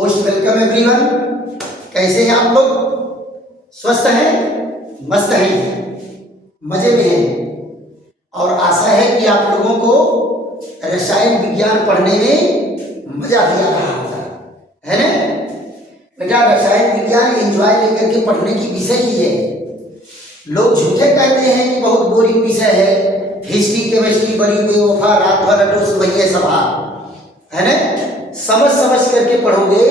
Most welcome everyone. कैसे हैं आप लोग? स्वस्थ हैं, मस्त हैं, मजे में हैं और आशा है कि आप लोगों को रसायन विज्ञान पढ़ने में मजा भी आ रहा होगा, है ना बेटा? रसायन विज्ञान एंजॉय लेकर के पढ़ने की विषय ही है। लोग झूठे कहते हैं कि बहुत बोरिंग विषय है, हिस्ट्री केमिस्ट्री बड़ी बेवफा, रात भर रटो सुबह सभा, है ना? समझ समझ करके पढ़ोगे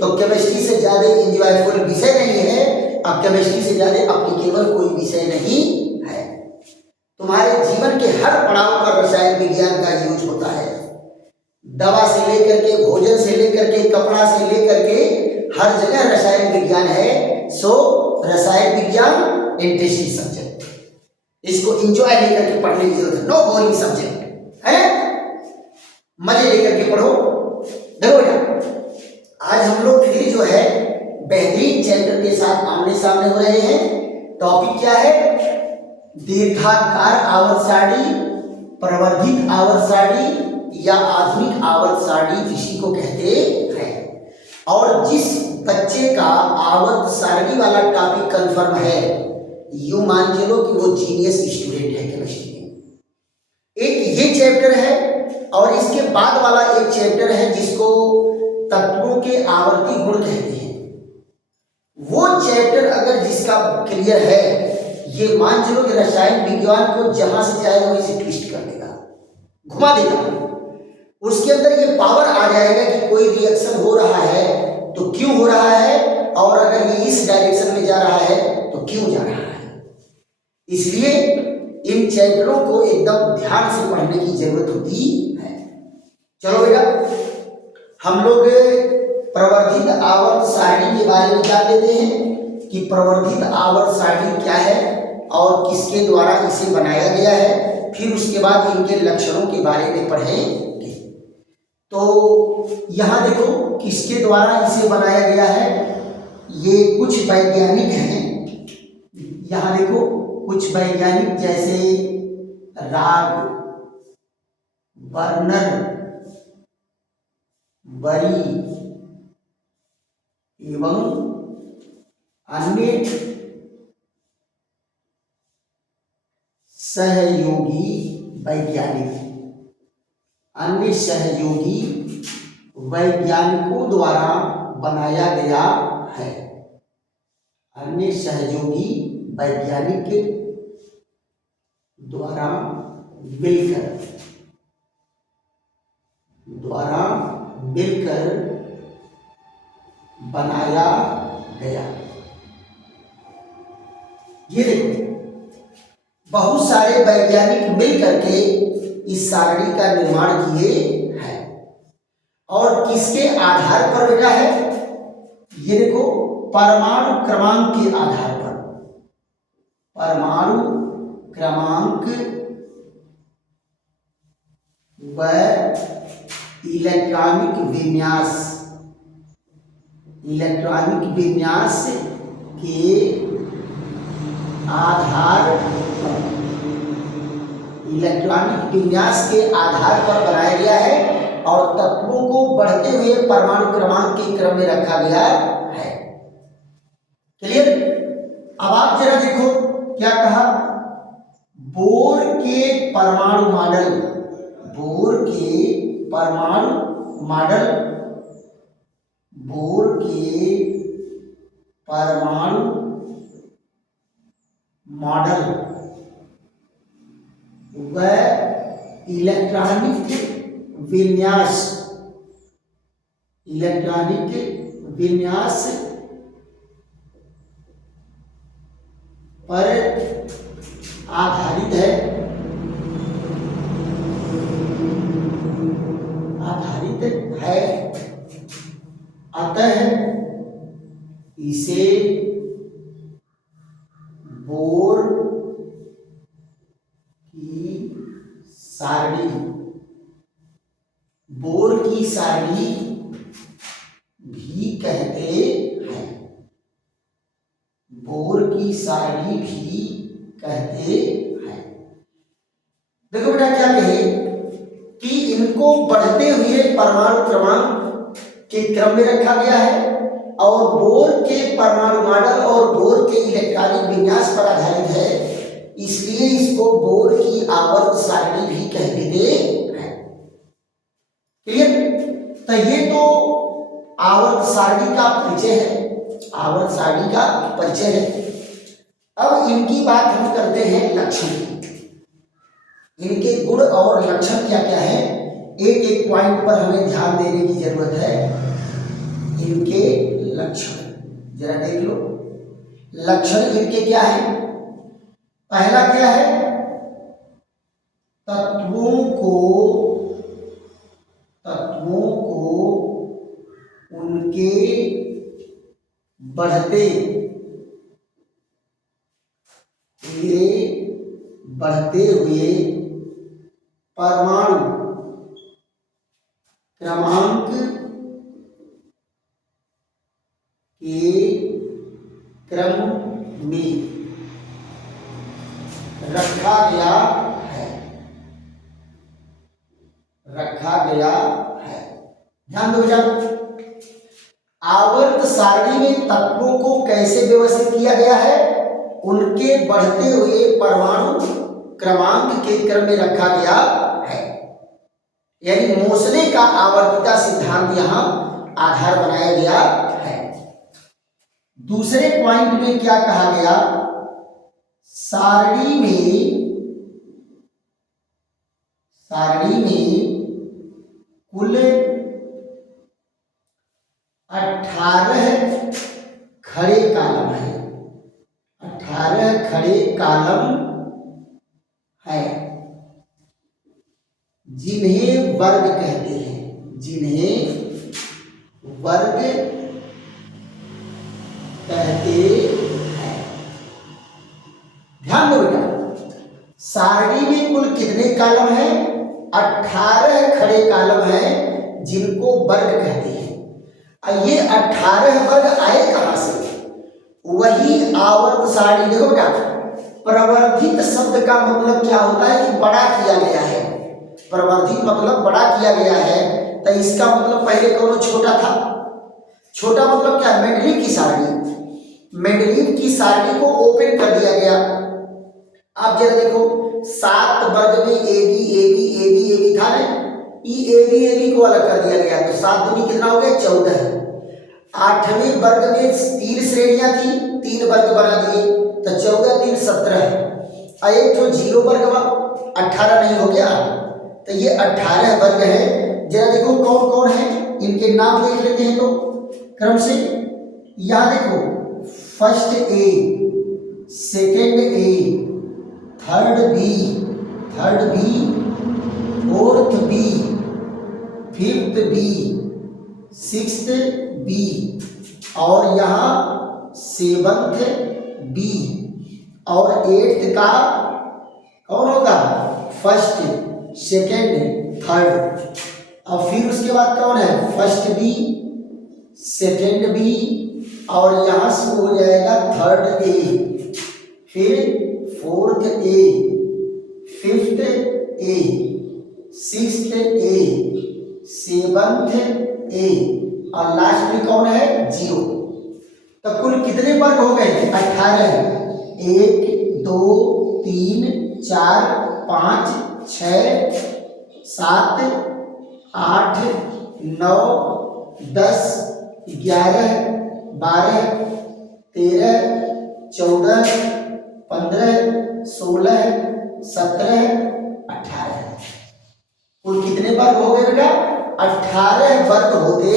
तो केमिस्ट्री से ज्यादा एंजॉयफुल विषय नहीं है और केमिस्ट्री से ज्यादा एप्लीकेबल कोई विषय नहीं है। तुम्हारे जीवन के हर पड़ाव पर रसायन विज्ञान का यूज होता है। दवा से लेकर के, भोजन से लेकर के, कपड़ा से लेकर के हर जगह रसायन विज्ञान है। सो रसायन विज्ञान इंटरेस्टिंग सब्जेक्ट, इसको एंजॉय लेकर के पढ़ने की जरूरत है। नो बोरिंग सब्जेक्ट है, मजे लेकर के पढ़ो। देखो बेटा, आज हम लोग फिर जो है बेहतरीन चैप्टर के साथ आमने सामने हो रहे हैं। टॉपिक क्या है? दीर्घाकार आवर्त सारणी, प्रवर्धित आवर्त सारणी या आधुनिक आवर्त सारणी इसी को कहते हैं। और जिस बच्चे का आवर्त सारणी वाला टॉपिक कंफर्म है, यूं मान चलो कि वो जीनियस स्टूडेंट है केमिस्ट्री में। एक ये चैप्टर है और इसके बाद वाला एक चैप्टर है जिसको तत्वों के आवर्ती गुण कहते हैं। वो चैप्टर अगर जिसका क्लियर है, ये मान चलो कि रसायन विज्ञान को जहां से चाहे वहीं से ट्विस्ट कर देगा, घुमा देगा। उसके अंदर ये पावर आ जाएगा कि कोई रिएक्शन हो रहा है तो क्यों हो रहा है, और अगर ये इस डायरेक्शन में जा रहा है तो क्यों जा रहा है। इसलिए इन चैप्टरों को एकदम ध्यान से पढ़ने की जरूरत होती है। चलो बेटा, हम लोग प्रवर्धित आवर्त सारणी के बारे में जान लेते हैं कि प्रवर्धित आवर्त सारणी क्या है और किसके द्वारा इसे बनाया गया है। फिर उसके बाद इनके लक्षणों के बारे में पढ़ेंगे। तो यहाँ देखो किसके द्वारा इसे बनाया गया है। ये कुछ वैज्ञानिक हैं। यहाँ देखो कुछ वैज्ञानिक जैसे राग, बर्नर, बरी एवं अन्य सहयोगी वैज्ञानिक, अन्य सहयोगी वैज्ञानिकों द्वारा बनाया गया है। अन्य सहयोगी वैज्ञानिक द्वारा मिलकर बनाया गया। ये देखो, बहुत सारे वैज्ञानिक मिलकर के इस सारणी का निर्माण किए हैं। और किसके आधार पर बेटा है? ये देखो, परमाणु क्रमांक के आधार पर। परमाणु क्रमांक व इलेक्ट्रॉनिक विन्यास के आधार पर, इलेक्ट्रॉनिक विन्यास के आधार पर बनाया गया है और तत्वों को बढ़ते हुए परमाणु क्रमांक के क्रम में रखा गया है। क्लियर? अब आप जरा देखो क्या कहा। बोर के परमाणु मॉडल, बोर के परमाणु मॉडल, बोर के परमाणु मॉडल व इलेक्ट्रॉनिक विन्यास पर आधारित है। अतः इसे बोर की सारणी भी कहते हैं। बोर की सारणी भी कहते हैं। देखो बेटा क्या कहे कि इनको बढ़ते हुए परमाणु क्रमांक के क्रम में रखा गया है और बोर के परमाणु मॉडल और बोर के इलेक्ट्रॉनिक विन्यास पर आधारित है, इसलिए इसको बोर की आवर्त सारणी भी कह देते हैं। क्लियर? तो ये तो आवर्त सारणी का परिचय है, आवर्त सारणी का परिचय है। अब इनकी बात हम करते हैं लक्षण की। इनके गुण और लक्षण क्या क्या है, एक एक पॉइंट पर हमें ध्यान देने की जरूरत है। इनके लक्षण जरा देख लो। लक्षण इनके क्या है? पहला क्या है? तत्वों को उनके बढ़ते हुए परमाणु क्रमांक के क्रम में रखा गया है। ध्यान दो बेटा, आवर्त सारणी में तत्वों को कैसे व्यवस्थित किया गया है? उनके बढ़ते हुए परमाणु क्रमांक के क्रम में रखा गया है, यानी मोसले का आवर्तिता सिद्धांत यहां आधार बनाया गया है। दूसरे पॉइंट में क्या कहा गया? सारणी में कुल 18 खड़े कॉलम है। 18 खड़े कॉलम है जिन्हें वर्ग कहते हैं, ध्यान दो बेटा, सारणी में कुल कितने कॉलम हैं? 18 खड़े कॉलम हैं जिनको वर्ग कहते हैं। ये 18 वर्ग आए कहां से? वही आवर्त सारणी। देखो बेटा, प्रवर्धित शब्द का मतलब क्या होता है कि बड़ा किया गया है। प्रवर्धित मतलब बड़ा किया गया है, तो इसका मतलब पहले कौन छोटा था? छोटा मतलब क्या? मेंडलीव की सारणी। मेंडलीव की सारणी को ओपन कर दिया गया। आप जरा देखो, 7 वर्ग में ए बी था ना, ए बी को अलग कर दिया गया, तो 7 दूनी कितना हो गया? 14। 8वें वर्ग में 3 श्रेणियां थी, 3 वर्ग बना दिए, तो 14 3 17। एक तो 0 वर्ग 18 नहीं हो गया, तो ये 18 वर्ग है। जरा देखो कौन कौन है, इनके नाम देख लेते हैं तो क्रम से। यहां देखो, first A, second A, third B, fourth B, fifth B, sixth B, और यहाँ 7th बी, और 8th का कौन होगा? First, second, third. और फिर उसके बाद कौन है? फर्स्ट बी, सेकेंड बी, और यहाँ से हो जाएगा थर्ड ए, फिर fourth A, fifth A, sixth A, 7th ए, और लास्ट में कौन है? 0। तो कुल कितने वर्ग हो गए? 18। 1 2 3 4 5 6 7 8 9 10 11 12 13 14 15 16 17 18। कुल कितने वर्ग हो गए बेटा? 18 वर्ग होते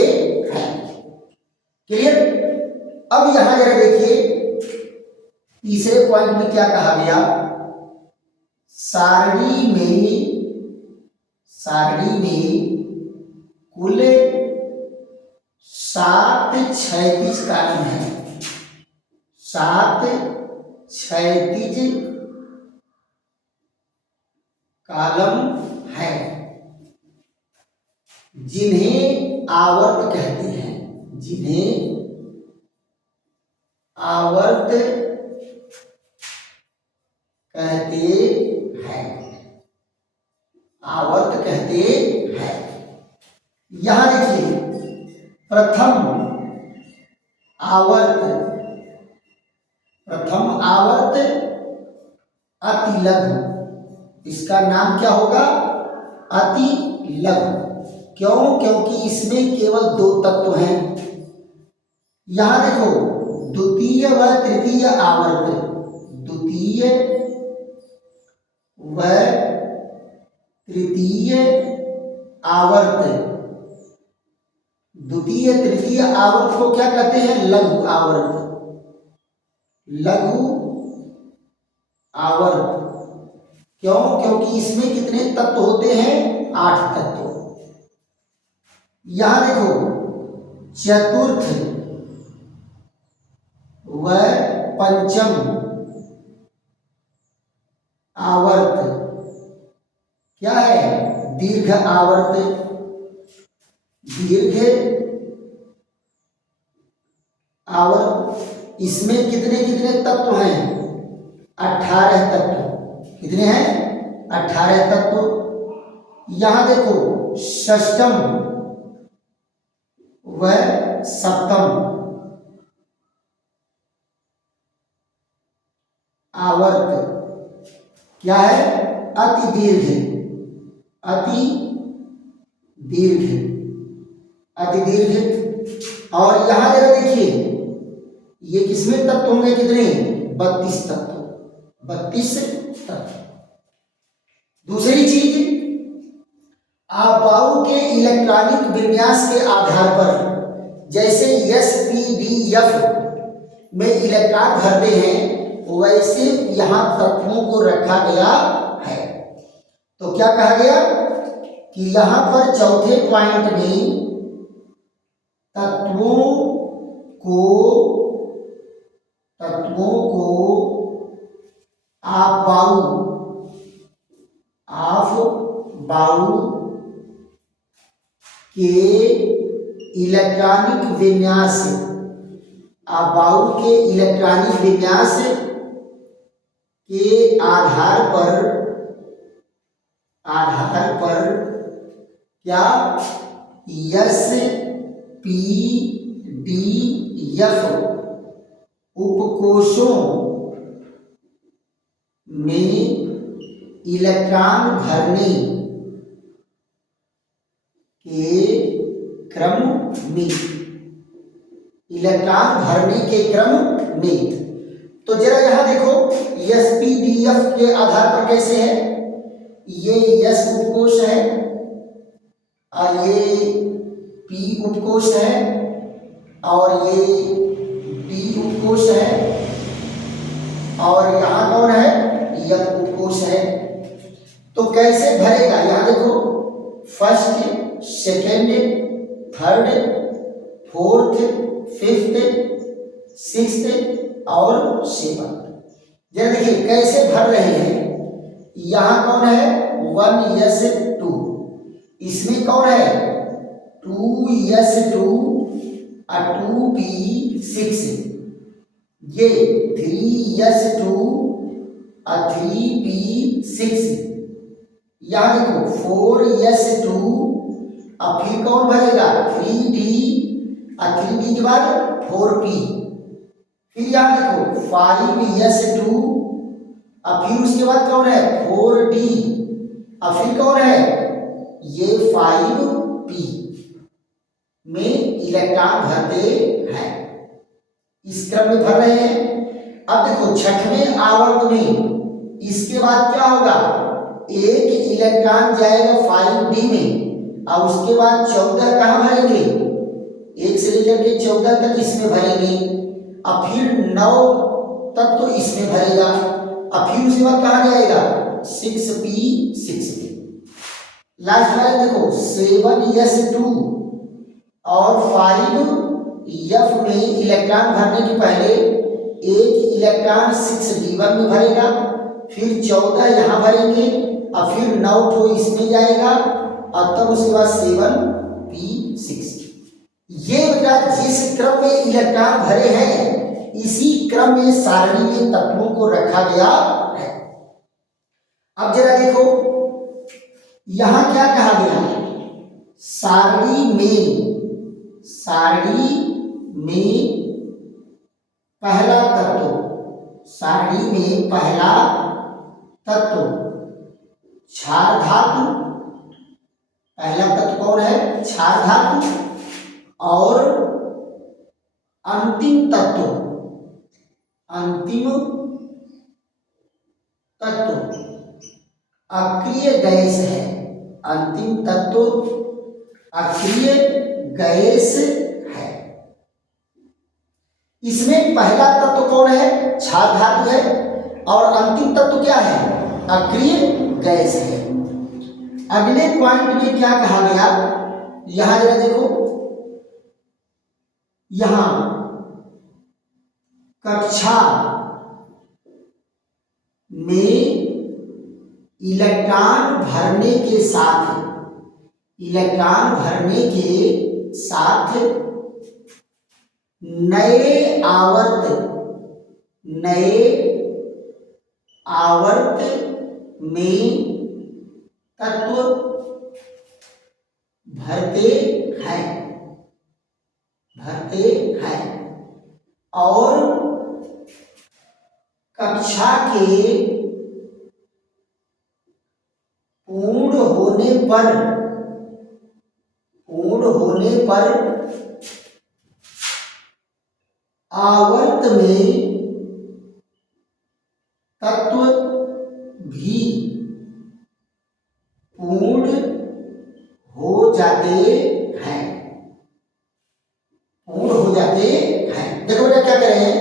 हैं। क्लियर? अब यहां जरा देखिए, तीसरे पॉइंट में क्या कहा गया? सारणी में कुल 7 क्षैतिज कॉलम है। 7 क्षैतिज कॉलम है जिन्हें आवर्त कहते हैं, आवर्त कहते हैं। यहां देखिए, प्रथम आवर्त, प्रथम आवर्त अति लघु, इसका नाम क्या होगा? अति लघु। क्यों? क्योंकि इसमें केवल दो तत्व हैं। यहां देखो, द्वितीय व तृतीय आवर्त, द्वितीय व तृतीय आवर्त, द्वितीय तृतीय आवर्त को क्या कहते हैं? लघु आवर्त, लघु आवर्त। क्यों? क्योंकि इसमें कितने तत्व होते हैं? 8 तत्व। यहां देखो, चतुर्थ व पंचम आवर्त क्या है? दीर्घ आवर्त, दीर्घ आवर्त। इसमें कितने कितने तत्व हैं? 18 तत्व। कितने हैं? 18 तत्व। यहां देखो, षष्टम व सप्तम आवर्त क्या है? अति दीर्घ, अति दीर्घ, अति दीर्घ। और यहां जरा देखिए, ये किसमें तत्व होंगे? कितने? 32 तत्व, 32 तत्व। दूसरी चीज, आबाऊ के इलेक्ट्रॉनिक विन्यास के आधार पर, जैसे SPDF में इलेक्ट्रॉन भरते हैं, वैसे यहां तत्वों को रखा गया है। तो क्या कहा गया कि यहां पर चौथे पॉइंट में तत्वों को आबाऊ के इलेक्ट्रॉनिक विन्यास, आबाऊ के इलेक्ट्रॉनिक विन्यास के आधार पर क्या SPDF उपकोशों में इलेक्ट्रॉन भरने के क्रम में, इलेक्ट्रॉन भरने के क्रम में। तो जरा यहां देखो, SPDF के आधार पर कैसे है? ये S उपकोश है और ये P उपकोश है और ये D उपकोश है और यहां कौन है? F उपकोश है। तो कैसे भरेगा? यहां देखो, first, second, third, fourth, fifth, sixth और सेवंथ। जरा देखिए कैसे भर रहे हैं। यहां कौन है? 1s2, इसमें कौन है? 2s2 और 2p6, ये 3s2 और 3p6। यहां देखो 4s2 और फिर कौन भरेगा? 3d और 3d के बाद 4p। फिर यहां देखो 5s2 और फिर उसके बाद कौन है? 4d और फिर कौन है? ये 5p में इलेक्ट्रॉन भरते हैं। इस क्रम में भर रहे हैं। अब देखो छठवें आवर्त में इसके बाद क्या होगा? एक इलेक्ट्रॉन जाएगा 5d में और उसके बाद 14 कहां भरेंगे? 1 से लेकर के 14 तक इसमें भरेंगे और फिर 9 तक तो इसमें भरेगा और फिर उसके बाद कहां जाएगा? 6p6 में। लास्ट वाले देखो 7s2 और 5f में इलेक्ट्रॉन भरने के पहले एक इलेक्ट्रॉन 6d1 में भरेगा, फिर 14 यहां भरेंगे और फिर 9 तो इसमें जाएगा और तब उसके बाद 7p6। ये बेटा जिस क्रम में इलेक्ट्रॉन भरे हैं इसी क्रम में सारणी में तत्वों को रखा गया है। अब जरा देखो यहां क्या कहा गया? सारणी सारणी में पहला तत्व, सारणी में पहला तत्व क्षार धातु। पहला तत्व कौन है? क्षार धातु। और अंतिम तत्व, अंतिम तत्व अक्रिय गैस है। अंतिम तत्व अक्रिय गैस है। इसमें पहला तत्व कौन है? क्षार धातु है। और अंतिम तत्व क्या है? अक्रिय गैस है। अगले पॉइंट में क्या कहा गया, यहां जरा देखो, यहां कक्षा में इलेक्ट्रॉन भरने के साथ, इलेक्ट्रॉन भरने के साथ नए आवर्त, नए आवर्त में तत्व भरते हैं, भरते हैं। और कक्षा के पूर्ण होने पर, पूर्ण होने पर आवर्त में तत्व भी पूर्ण हो जाते हैं, पूर्ण हो जाते हैं। देखो बेटा क्या कह रहे हैं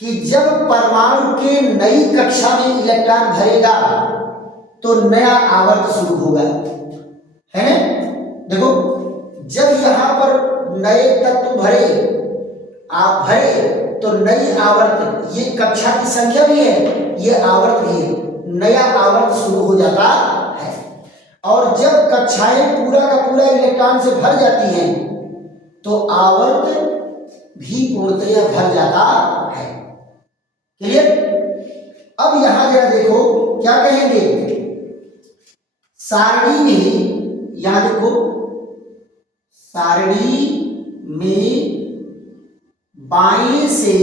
कि जब परमाणु के नई कक्षा में इलेक्ट्रॉन भरेगा तो नया आवर्त शुरू होगा, है ना? देखो, जब यहां पर नए तत्व भरे, आप भरे, तो नई आवर्त, ये कक्षा की संख्या भी है, ये आवर्त भी है, नया आवर्त शुरू हो जाता है। और जब कक्षाएं पूरा का पूरा इलेक्ट्रॉन से भर जाती हैं तो आवर्त भी पूर्णतया भर जाता है। क्लियर? अब यहां जरा देखो क्या कहेंगे, सारणी में, यहां देखो, सारणी में बाएं से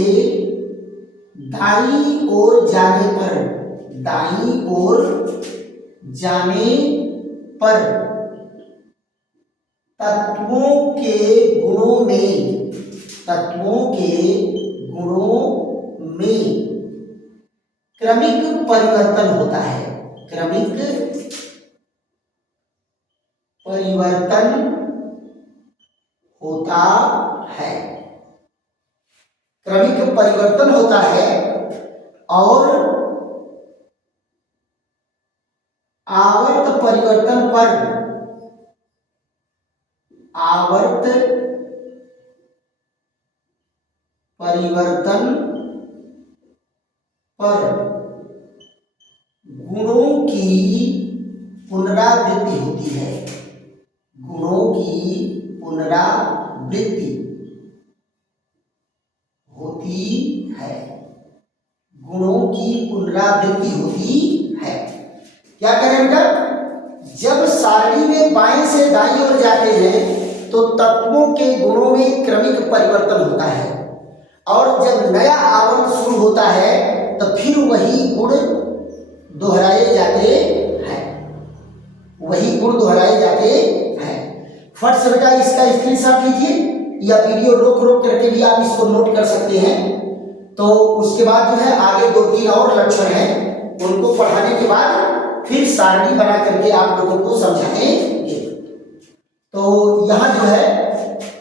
दाईं ओर जाने पर, दाईं ओर जाने पर तत्वों के गुणों में, तत्वों के गुणों में क्रमिक परिवर्तन होता है, क्रमिक परिवर्तन होता है, क्रमिक परिवर्तन होता है। और आवर्त परिवर्तन पर, आवर्त परिवर्तन पर गुणों की पुनरावृत्ति होती है, गुणों की पुनरावृत्ति होती है, गुणों की पुनरावृत्ति होती है। क्या करें बेटा, जब सारणी में बाएं से दाईं ओर जाते हैं तो तत्वों के गुणों में क्रमिक परिवर्तन होता है। और जब नया आवर्त शुरू होता है तो फिर वही गुण दोहराए जाते हैं, वही गुण दोहराए जाते हैं। फट से बेटा इसका स्क्रीनशॉट लीजिए, या वीडियो रोक रोक करके भी आप इसको नोट कर सकते हैं। तो उसके बाद जो है आगे 2-3 और लक्षण हैं, उनको पढ़ाने के बाद फिर सारणी बना करके आप लोगों को समझाएंगे। तो यहाँ जो है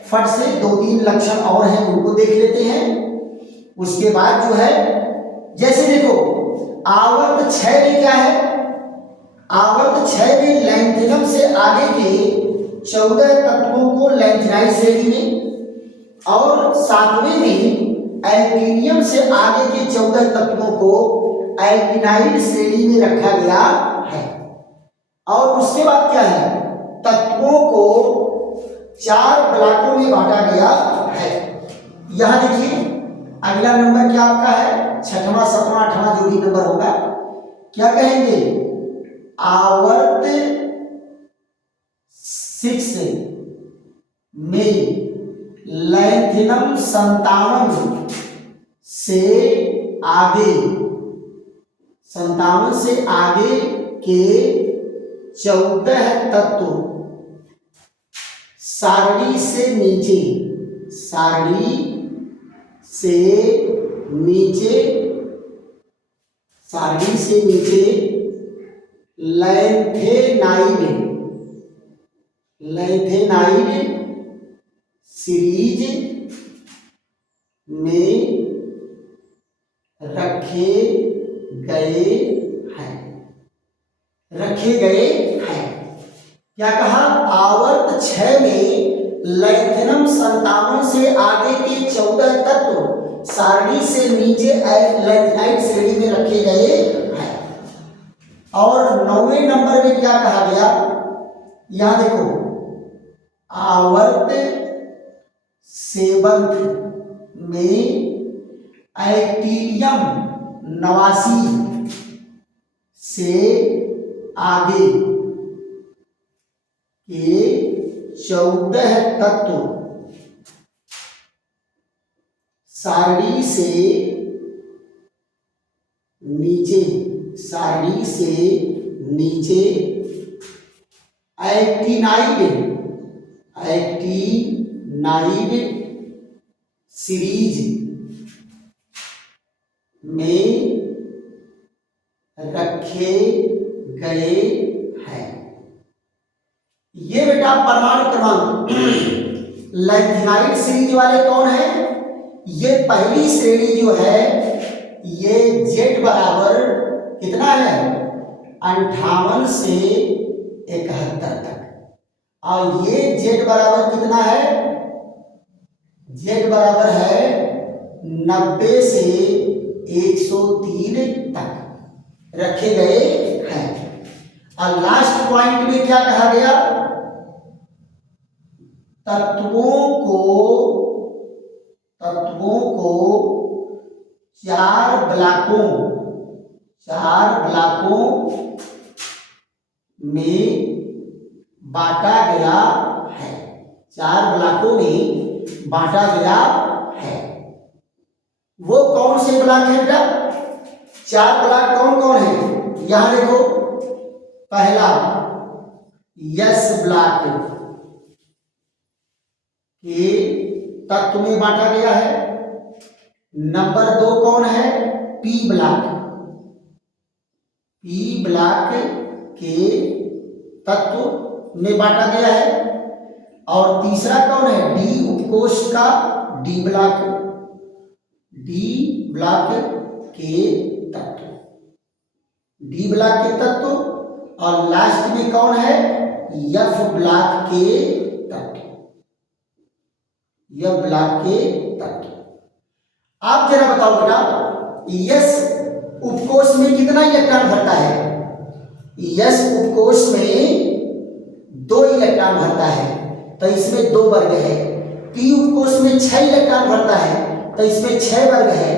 फट से 2-3 लक्षण और हैं, उनको देख लेते हैं। उसके बाद जो है, जैसे देखो आवर्त 6 में क्या है, आवर्त 6 में लैंथिनम से आगे के 14 तत्वों को लैंथिनाइड श्रेणी में, और 7वें में एल्कीनियम से आगे के 14 तत्वों को एल्किनाइड श्रेणी में रखा गया है। और उसके बाद क्या है, तत्वों को 4 ब्लॉकों में बांटा गया है। यहां देखिए अगला नंबर क्या आपका है, 6वां 7वां 8वां जो भी नंबर होगा, क्या कहेंगे, आवर्त 6 में लैंथिनम 57 से आगे, 57 से आगे के 14 तत्व सारणी से नीचे, सारणी से नीचे, सारणी से नीचे लैंथेनाइड, लैंथेनाइड सीरीज में रखे गए हैं, रखे गए हैं। क्या कहा? आवर्त 6 में लैंथेनम 57 से आगे के 14 तत्व सारणी से नीचे लैंथेनाइड श्रेणी में रखे गए हैं। और 9वें नंबर में क्या कहा गया? यहां देखो, आवर्त 7 में एक्टीनियम 89 से आगे के 14 तत्व सारणी से नीचे, सारणी से नीचे एक्टिनाइड, एक्टिनाइड सीरीज में रखे गए हैं। ये बेटा परमाणु क्रमांक लैंथेनाइड सीरीज वाले कौन है? ये पहली श्रेणी जो है ये Z बराबर कितना है? 58 से 71 तक। और ये Z बराबर कितना है? Z बराबर है 90 से 103 तक रखे गए हैं। और लास्ट पॉइंट में क्या कहा गया? तत्वों को 4 ब्लॉकों में बांटा गया है, 4 ब्लॉकों में बांटा गया है। वो कौन से ब्लॉक है बेटा? 4 ब्लॉक कौन कौन है? यहां देखो, पहला यस ब्लॉक के तत्व में बांटा गया है। नंबर 2 कौन है? पी ब्लॉक, पी ब्लॉक के तत्व में बांटा गया है। और तीसरा कौन है? डी उपकोष का डी ब्लॉक, डी ब्लॉक के तत्व, डी ब्लॉक के तत्व। और लास्ट में कौन है? एफ ब्लॉक के तत्व, एफ ब्लॉक के तत्व। आप जरा बताओ बेटा, यस उपकोष में कितना इलेक्ट्रॉन भरता है? यस उपकोष में 2 इलेक्ट्रॉन भरता है, तो इसमें 2 वर्ग है। पी उपकोष में 6 इलेक्ट्रॉन भरता है, तो इसमें 6 वर्ग है।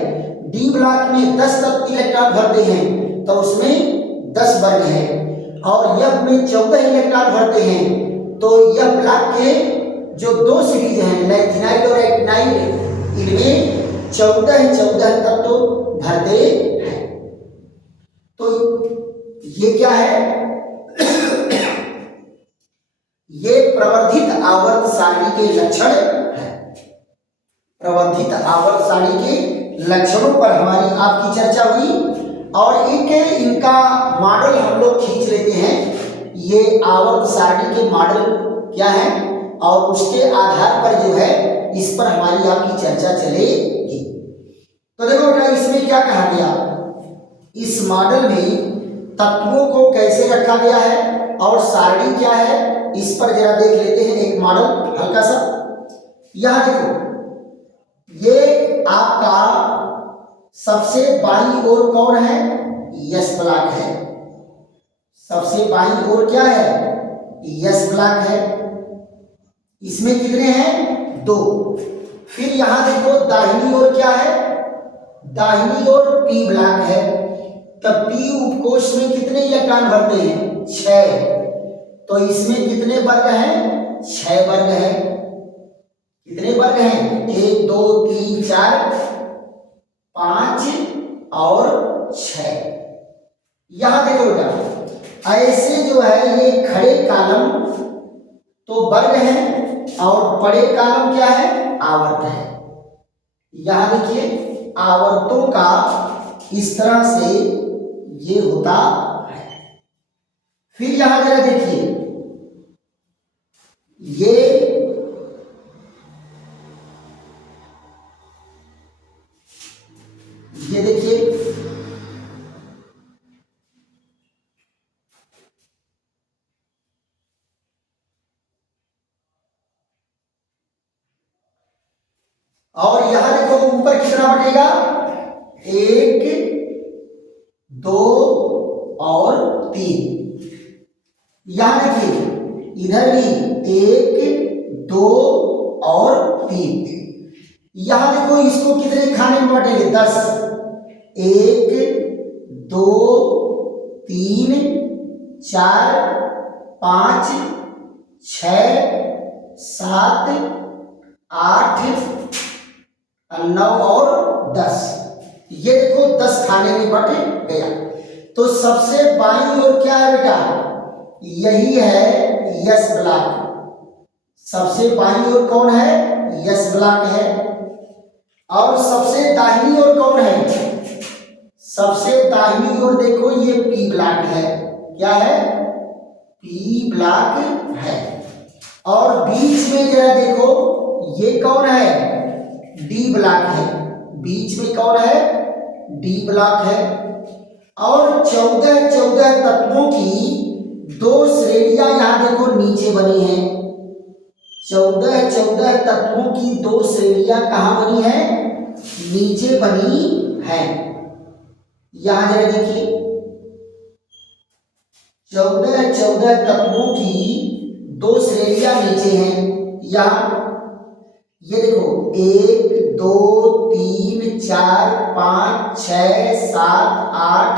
डी ब्लॉक में 10 इलेक्ट्रॉन भरते हैं, तो उसमें 10 वर्ग है। और एफ में 14 इलेक्ट्रॉन भरते हैं, तो एफ ब्लॉक के जो 2 सीरीज हैं लैंथेनाइड और एक्टिनाइड, इनमें 14 तत्व भरते हैं। तो ये क्या है? ये प्रवर्धित आवर्त सारणी के लक्षण है। प्रवर्धित आवर्त सारणी के लक्षणों पर हमारी आपकी चर्चा हुई। और एक इनका मॉडल हम लोग खींच लेते हैं। ये आवर्त सारणी के मॉडल क्या है और उसके आधार पर जो है इस पर हमारी आपकी चर्चा चलेगी। तो देखो बेटा, इसमें क्या कहा गया? इस मॉडल में तत्वों को कैसे रखा गया है और सारणी क्या है, इस पर जरा देख लेते हैं एक मॉडल हल्का सा। यहां देखो, ये आपका सबसे बाईं ओर कौन है? यस ब्लॉक है। सबसे बाईं ओर क्या है? यस ब्लॉक है। इसमें कितने हैं? 2। फिर यहां देखो, दाहिनी ओर क्या है? दाहिनी ओर पी ब्लॉक है। तब पी उपकोष में कितने इलेक्ट्रॉन भरते हैं? 6। तो इसमें कितने वर्ग हैं? 6 वर्ग है। कितने वर्ग हैं? 1 2 3 4 5 और 6। यहां देखो बेटा, ऐसे जो है ये खड़े कालम तो वर्ग है और बड़े कालम क्या है? आवर्त है। यहां देखिए आवर्तों का इस तरह से ये होता है। फिर यहां जरा देखिए, ये देखिए और यहां देखो ऊपर कितना बटेगा? 1 2 और 3। यहां देखिए इधर भी 1 2 और 3। यहां देखो इसको कितने खाने में बांटेंगे? 10। 1 2 3 4 5 6 7 8 9 और 10। ये देखो 10 खाने में बट गया। तो सबसे बाईं ओर क्या है बेटा? यही है यस ब्लॉक। सबसे बाईं ओर कौन है? यस ब्लॉक है। और सबसे दाहिनी ओर कौन है? सबसे दाहिनी ओर देखो ये पी ब्लॉक है। क्या है? पी ब्लॉक है। और बीच में जरा देखो ये कौन है? डी ब्लॉक है। बीच में कौन है? डी ब्लॉक है। और 14 तत्वों की 2 श्रेणियां यहां देखो नीचे बनी हैं। 14 तत्वों की 2 श्रेणियां कहां बनी है? नीचे बनी है। यहां जरा देखिए 14 तत्वों की 2 श्रेणियां नीचे हैं। यहां ये देखो 1 2 3 4 5 6 7 8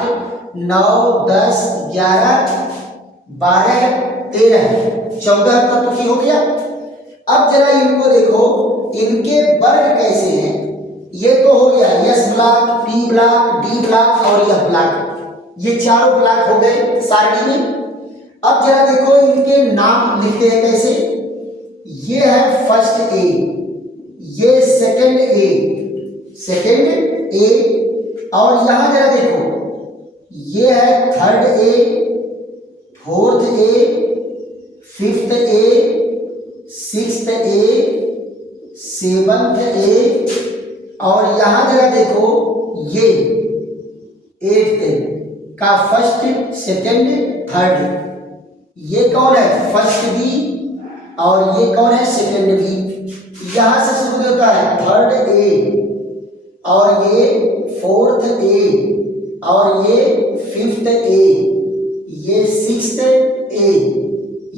9 10 11 12 13 14 तत्व की हो गया। अब जरा इनको देखो, इनके वर्ग कैसे हैं? ये तो हो गया yes block, P block, D block और यह ब्लॉक। ये चारों ब्लॉक हो गए सारणी में। अब जरा देखो इनके नाम लिखते हैं कैसे। ये है फर्स्ट ए, ये सेकंड ए और यहां जरा देखो ये है third A, fourth A, fifth A, sixth A, seventh A और यहां जरा देखो ये एट्थ का फर्स्ट सेकंड थर्ड। ये कौन है? फर्स्ट बी और ये कौन है? Second B. यहां से शुरू होता है थर्ड ए और ये फोर्थ ए और ये फिफ्थ ए, ये सिक्स्थ ए,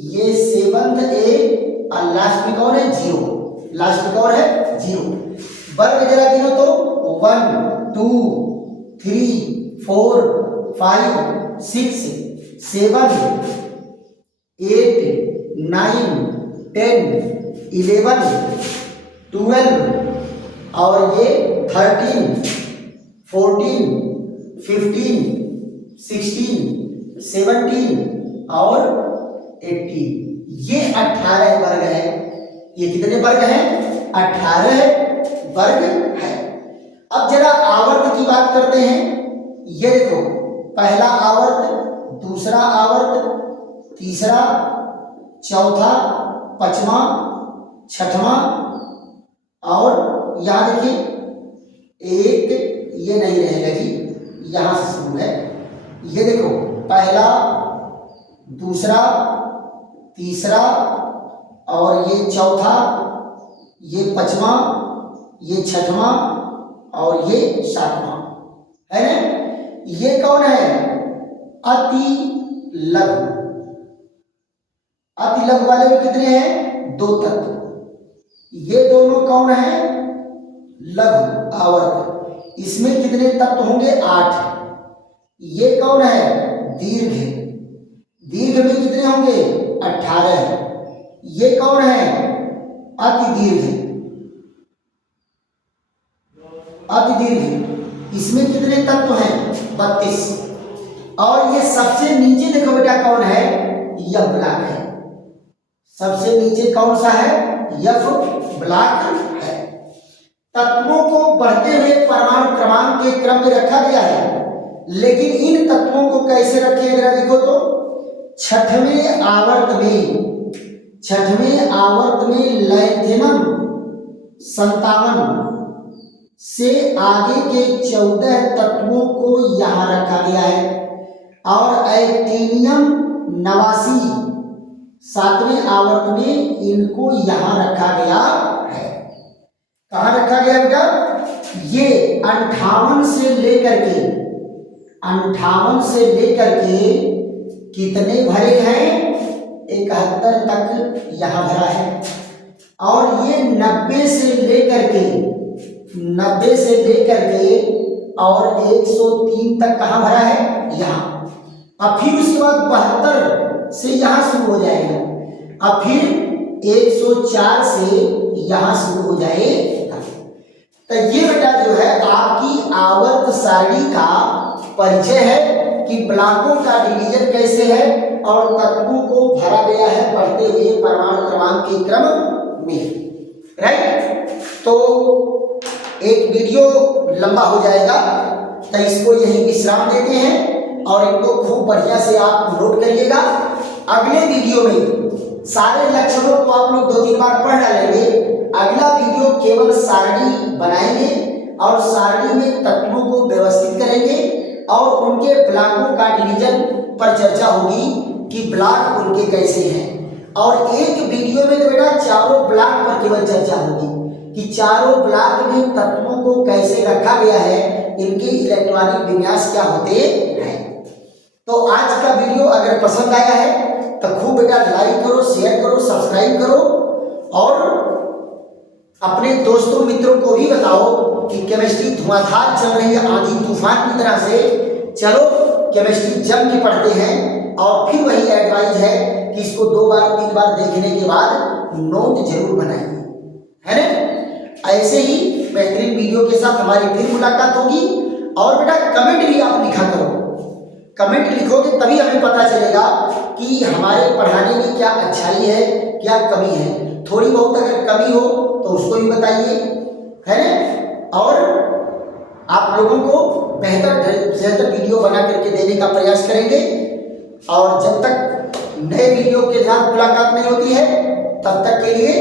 ये सेवंथ ए और लास्ट में कौन है? 0। लास्ट में कौन है? 0। वर्ग जरा गिनो तो 1 2 3 4 5 6 7 8 9 10 11 12 और ये 13 14 15 16 17 और 18। ये 18 वर्ग है। ये कितने वर्ग हैं? 18 वर्ग है। अब जरा आवर्त की बात करते हैं। ये देखो पहला आवर्त, दूसरा आवर्त, तीसरा, चौथा, पांचवा, छठवां और यहां देखिए एक ये नहीं रहेगा जी, यहां से शुरू है। ये देखो पहला, दूसरा, तीसरा और ये चौथा, ये पांचवा, ये छठवां और ये सातवां है ना। ये कौन है? अति लघु। अति लघु वाले में कितने हैं? 2 तत्व। ये दोनों कौन है? लघु आवर्त। इसमें कितने तत्व होंगे? 8। ये कौन है? दीर्घ। दीर्घ में कितने होंगे? 18। ये कौन है? अति दीर्घ। अतिदीर्घ। इसमें कितने तत्व हैं? 32। और ये सबसे नीचे देखो बेटा कौन है? यह ब्लॉक है। सबसे नीचे कौन सा है? यह ब्लॉक है। तत्वों को बढ़ते हुए परमाणु क्रमांक के क्रम में रखा गया है, लेकिन इन तत्वों को कैसे रखे जरा देखो तो, छठवें आवर्त में लैंथेनम 57 से आगे के 14 तत्वों को यहां रखा गया है, और एक्टिनियम 89 7वें आवर्त में इनको यहां रखा गया है। कहां रखा गया बेटा? ये 58 से लेकर के कितने भरे हैं? 71 तक यहां भरा है। और ये 90 से लेकर के और 103 तक कहां भरा है? यहां। अब फिर उसके बाद 72 से यहां शुरू हो जाएगा, अब फिर 104 से यहां शुरू हो जाएगा। तो ये बेटा जो है आपकी आवर्त सारणी का परिचय है कि ब्लॉकों का डिवीजन कैसे है और तत्वों को भरा गया है बढ़ते हुए परमाणु क्रमांक के क्रम में। राइट, तो एक वीडियो लंबा हो जाएगा, तो इसको यही विश्राम देते हैं और इनको खूब बढ़िया से आप नोट करिएगा। अगले वीडियो में सारे लक्षणों को आप लोग 2-3 बार पढ़ डालेंगे। अगला वीडियो केवल सारणी बनाएंगे और सारणी में तत्वों को व्यवस्थित करेंगे और उनके ब्लॉकों का डिवीजन पर चर्चा होगी कि ब्लॉक उनके कैसे हैं। और एक वीडियो में तो बेटा चारों ब्लॉक पर केवल चर्चा होगी कि चारों ब्लॉक में तत्वों को कैसे रखा गया है, इनके इलेक्ट्रॉनिक विन्यास क्या होते हैं। तो आज का वीडियो अगर पसंद आया है तो खूब बेटा लाइक करो, शेयर करो, सब्सक्राइब करो और अपने दोस्तों मित्रों को भी बताओ कि केमिस्ट्री धुआंधार चल रही है, आंधी तूफान की तरह से। चलो केमिस्ट्री जम के पढ़ते हैं और फिर वही एडवाइस है कि इसको 2 बार 3 बार देखने के बाद नोट जरूर बनाइए, है ना। ऐसे ही बेहतरीन वीडियो के साथ हमारी फिर मुलाकात होगी। और बेटा कमेंट भी आप लिखा करो, कमेंट लिखोगे तभी हमें पता चलेगा कि हमारे पढ़ाने में क्या अच्छाई है, क्या कमी है। थोड़ी बहुत अगर कमी हो तो उसको भी बताइए, है ना। और आप लोगों को बेहतर वीडियो बना करके देने का प्रयास करेंगे। और जब तक नए वीडियो के साथ मुलाकात नहीं होती है तब तक के लिए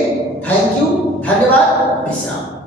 थैंक यू, धन्यवाद, विश्राम।